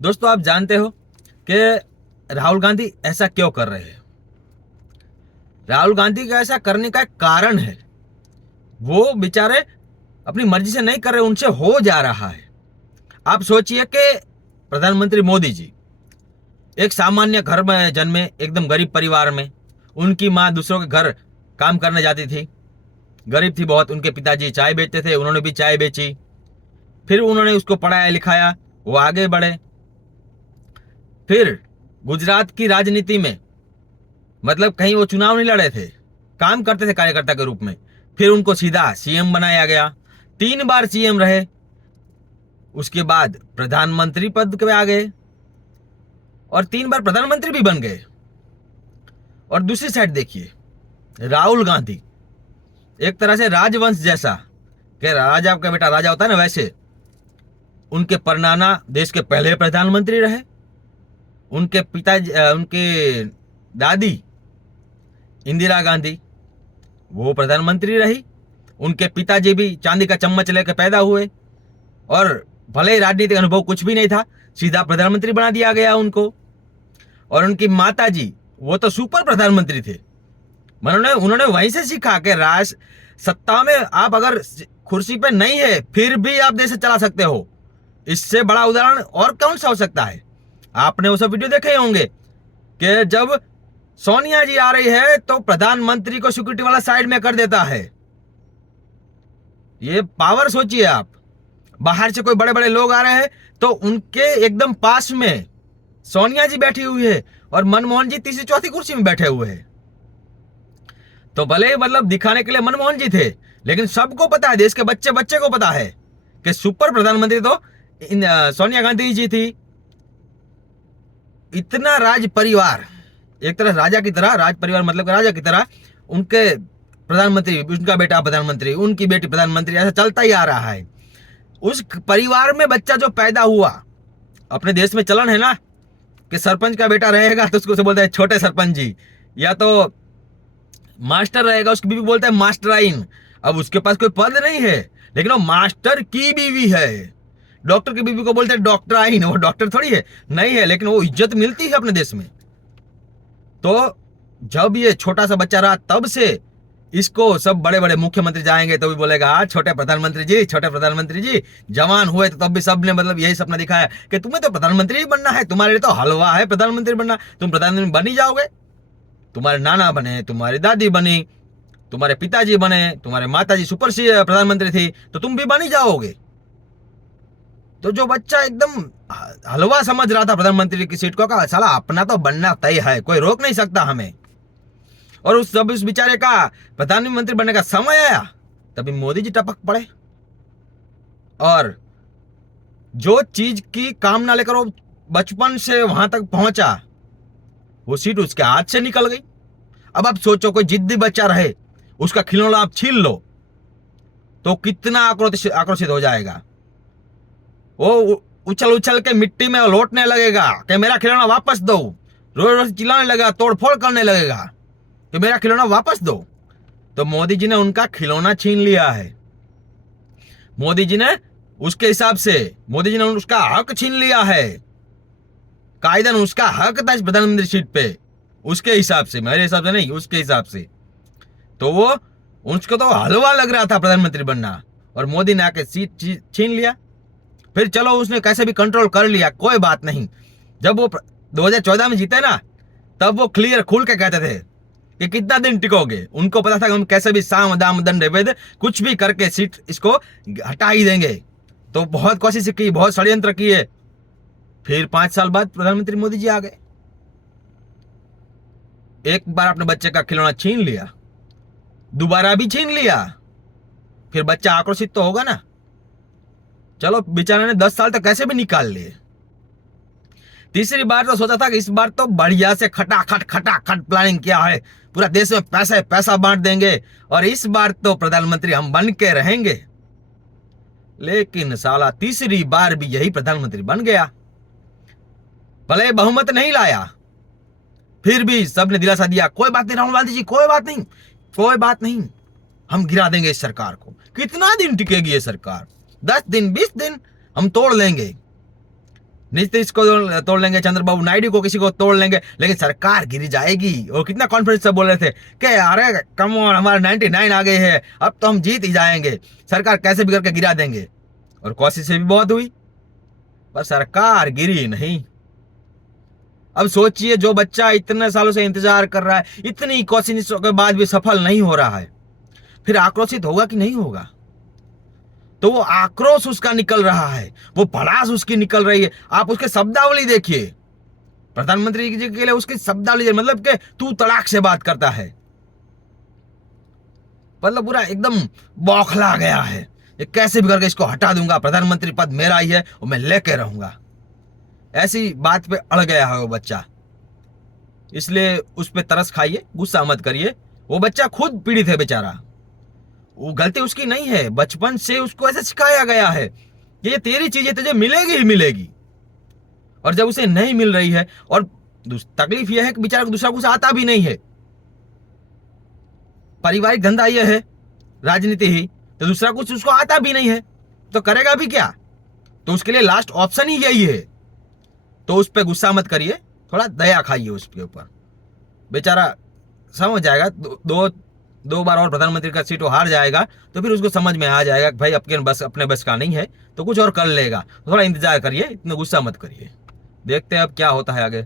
दोस्तों, आप जानते हो कि राहुल गांधी ऐसा क्यों कर रहे हैं? राहुल गांधी का ऐसा करने का एक कारण है। वो बेचारे अपनी मर्जी से नहीं कर रहे, उनसे हो जा रहा है। आप सोचिए कि प्रधानमंत्री मोदी जी एक सामान्य घर में जन्मे, एकदम गरीब परिवार में। उनकी माँ दूसरों के घर काम करने जाती थी, गरीब थी बहुत। उनके पिताजी चाय बेचते थे, उन्होंने भी चाय बेची। फिर उन्होंने उसको पढ़ाया लिखाया, वो आगे बढ़े। फिर गुजरात की राजनीति में, मतलब कहीं वो चुनाव नहीं लड़े थे, काम करते थे कार्यकर्ता के रूप में। फिर उनको सीधा सीएम बनाया गया, 3 बार सीएम रहे। उसके बाद प्रधानमंत्री पद पे आ गए और 3 बार प्रधानमंत्री भी बन गए। और दूसरी साइड देखिए, राहुल गांधी एक तरह से राजवंश जैसा, कि राजा का बेटा राजा होता है ना, वैसे उनके परनाना देश के पहले प्रधानमंत्री रहे। उनके पिता, उनके दादी इंदिरा गांधी, वो प्रधानमंत्री रही। उनके पिताजी भी चांदी का चम्मच लेकर पैदा हुए, और भले ही राजनीतिक अनुभव कुछ भी नहीं था, सीधा प्रधानमंत्री बना दिया गया उनको। और उनकी माता जी, वो तो सुपर प्रधानमंत्री थे। उन्होंने उन्होंने वहीं से सीखा कि राज सत्ता में आप अगर कुर्सी पे नहीं है, फिर भी आप देश चला सकते हो। इससे बड़ा उदाहरण और कौन सा हो सकता है? आपने वो सब वीडियो देखे होंगे कि जब सोनिया जी आ रही है तो प्रधानमंत्री को सिक्योरिटी वाला साइड में कर देता है। ये पावर सोचिए आप। बाहर से कोई बड़े बड़े लोग आ रहे हैं तो उनके एकदम पास में सोनिया जी बैठी हुई है, और मनमोहन जी तीसरी चौथी कुर्सी में बैठे हुए हैं। तो भले मतलब दिखाने के लिए मनमोहन जी थे, लेकिन सबको पता है, देश के बच्चे बच्चे को पता है कि सुपर प्रधानमंत्री तो सोनिया गांधी जी थी। इतना राज परिवार, एक तरह राजा की तरह, राज परिवार मतलब राजा की तरह, उनके प्रधानमंत्री, उनका बेटा प्रधानमंत्री, उनकी बेटी प्रधानमंत्री, ऐसा चलता ही आ रहा है। उस परिवार में बच्चा जो पैदा हुआ, अपने देश में चलन है ना कि सरपंच का बेटा रहेगा तो उसको बोलते हैं छोटे सरपंच जी, या तो मास्टर रहेगा उसकी बीवी बोलते हैं मास्टराइन। अब उसके पास कोई पद नहीं है, लेकिन वो मास्टर की बीवी है। डॉक्टर की बीवी को बोलते हैं डॉक्टराइन, वो डॉक्टर थोड़ी है, नहीं है, लेकिन वो इज्जत मिलती है अपने देश में। तो जब ये छोटा सा बच्चा रहा, तब से इसको सब बड़े बड़े मुख्यमंत्री जाएंगे तो भी बोलेगा छोटे प्रधानमंत्री जी, छोटे प्रधानमंत्री जी। जवान हुए तो तब भी सबने मतलब यही सपना दिखाया कि तुम्हें तो प्रधानमंत्री ही बनना है, तुम्हारे लिए तो हलवा है प्रधानमंत्री बनना, तुम प्रधानमंत्री बन ही जाओगे। तुम्हारे नाना बने, तुम्हारी दादी बनी, तुम्हारे पिताजी बने, तुम्हारे माताजी सुपर प्रधानमंत्री थी, तो तुम भी बन ही जाओगे। तो जो बच्चा एकदम हलवा समझ रहा था प्रधानमंत्री की सीट को, कहा साला अपना तो बनना तय है, कोई रोक नहीं सकता हमें। और उस बेचारे का प्रधानमंत्री बनने का समय आया, तभी मोदी जी टपक पड़े, और जो चीज की कामना लेकर वो बचपन से वहां तक पहुंचा, वो सीट उसके हाथ से निकल गई। अब आप सोचो, कोई जिद्दी बच्चा रहे, उसका खिलौना आप छीन लो तो कितना आक्रोशित हो जाएगा। वो उछल उछल के मिट्टी में लौटने लगेगा कि मेरा खिलौना वापस दो, रोज रोज चिल्लाने लगेगा, तोड़फोड़ करने लगेगा कि मेरा खिलौना वापस दो। तो मोदी जी ने उनका खिलौना छीन लिया है। मोदी जी ने उसके हिसाब से, मोदी जी ने उसका हक छीन लिया है। कायदन उसका हक था इस प्रधानमंत्री सीट पे, उसके हिसाब से, मेरे हिसाब से नहीं, उसके हिसाब से। तो वो, उसको तो हलवा लग रहा था प्रधानमंत्री बनना, और मोदी ने आके सीट छीन लिया। फिर चलो उसने कैसे भी कंट्रोल कर लिया, कोई बात नहीं। जब वो 2014 में जीते ना, तब वो क्लियर खुल के कहते थे कि कितना दिन टिकोगे। उनको पता था कि हम कैसे भी साम दाम दंड भेद कुछ भी करके सीट इसको हटा ही देंगे। तो बहुत कोशिश की, बहुत षड्यंत्र किए। फिर 5 साल बाद प्रधानमंत्री मोदी जी आ गए। एक बार अपने बच्चे का खिलौना छीन लिया, दोबारा भी छीन लिया, फिर बच्चा आक्रोशित तो होगा ना। चलो बेचारे ने 10 साल तक कैसे भी निकाल लिए। तीसरी बार तो सोचा था कि इस बार तो बढ़िया से खटाखट प्लानिंग किया है, पूरा देश में पैसा पैसा बांट देंगे, और इस बार तो प्रधानमंत्री हम बन के रहेंगे। लेकिन साला तीसरी बार भी यही प्रधानमंत्री बन गया। भले बहुमत नहीं लाया, फिर भी सबने दिलासा दिया, कोई बात नहीं राहुल गांधी जी, कोई बात नहीं, कोई बात नहीं, हम गिरा देंगे इस सरकार को। कितना दिन टिकेगी ये सरकार? 10 दिन, 20 दिन, हम तोड़ लेंगे। नीतीश को तोड़ लेंगे, चंद्रबाबू नायडू को किसी को तोड़ लेंगे, लेकिन सरकार गिरी जाएगी। और कितना कॉन्फिडेंस से बोल रहे थे कि अरे कम ऑन, हमारे 99 आ गए हैं, अब तो हम जीत ही जाएंगे, सरकार कैसे भी करके गिरा देंगे। और कोशिश भी बहुत हुई पर सरकार गिरी नहीं। अब सोचिए, जो बच्चा इतने सालों से इंतजार कर रहा है, इतनी कोशिशों के बाद भी सफल नहीं हो रहा है, फिर आक्रोशित होगा कि नहीं होगा? तो वो आक्रोश उसका निकल रहा है, वो भड़ास उसकी निकल रही है। आप उसके शब्दावली देखिए, प्रधानमंत्री जी के लिए उसकी शब्दावली, मतलब कि तू तड़ाक से बात करता है, मतलब पूरा एकदम बौखला गया है, ये कैसे भी करके इसको हटा दूंगा, प्रधानमंत्री पद मेरा ही है और मैं लेके रहूंगा। ऐसी बात पे अड़ गया है वो बच्चा। इसलिए उस पर तरस खाइए, गुस्सा मत करिए। वो बच्चा खुद पीड़ित है बेचारा, वो गलती उसकी नहीं है, बचपन से उसको ऐसे सिखाया गया है कि ये तेरी चीजें तुझे मिलेगी ही मिलेगी। और जब उसे नहीं मिल रही है, और तकलीफ यह है कि बेचारा को दूसरा कुछ आता भी नहीं है, पारिवारिक धंधा यह है, राजनीति ही, तो दूसरा कुछ उसको आता भी नहीं है, तो करेगा भी क्या? तो उसके लिए लास्ट ऑप्शन ही यही है। तो उस पर गुस्सा मत करिए, थोड़ा दया खाइए उसके ऊपर, बेचारा समझ जाएगा। दो बार और प्रधानमंत्री का सीट वो हार जाएगा तो फिर उसको समझ में आ जाएगा कि भाई अपने बस का नहीं है, तो कुछ और कर लेगा। थोड़ा इंतजार करिए, इतना गुस्सा मत करिए। देखते हैं अब क्या होता है आगे।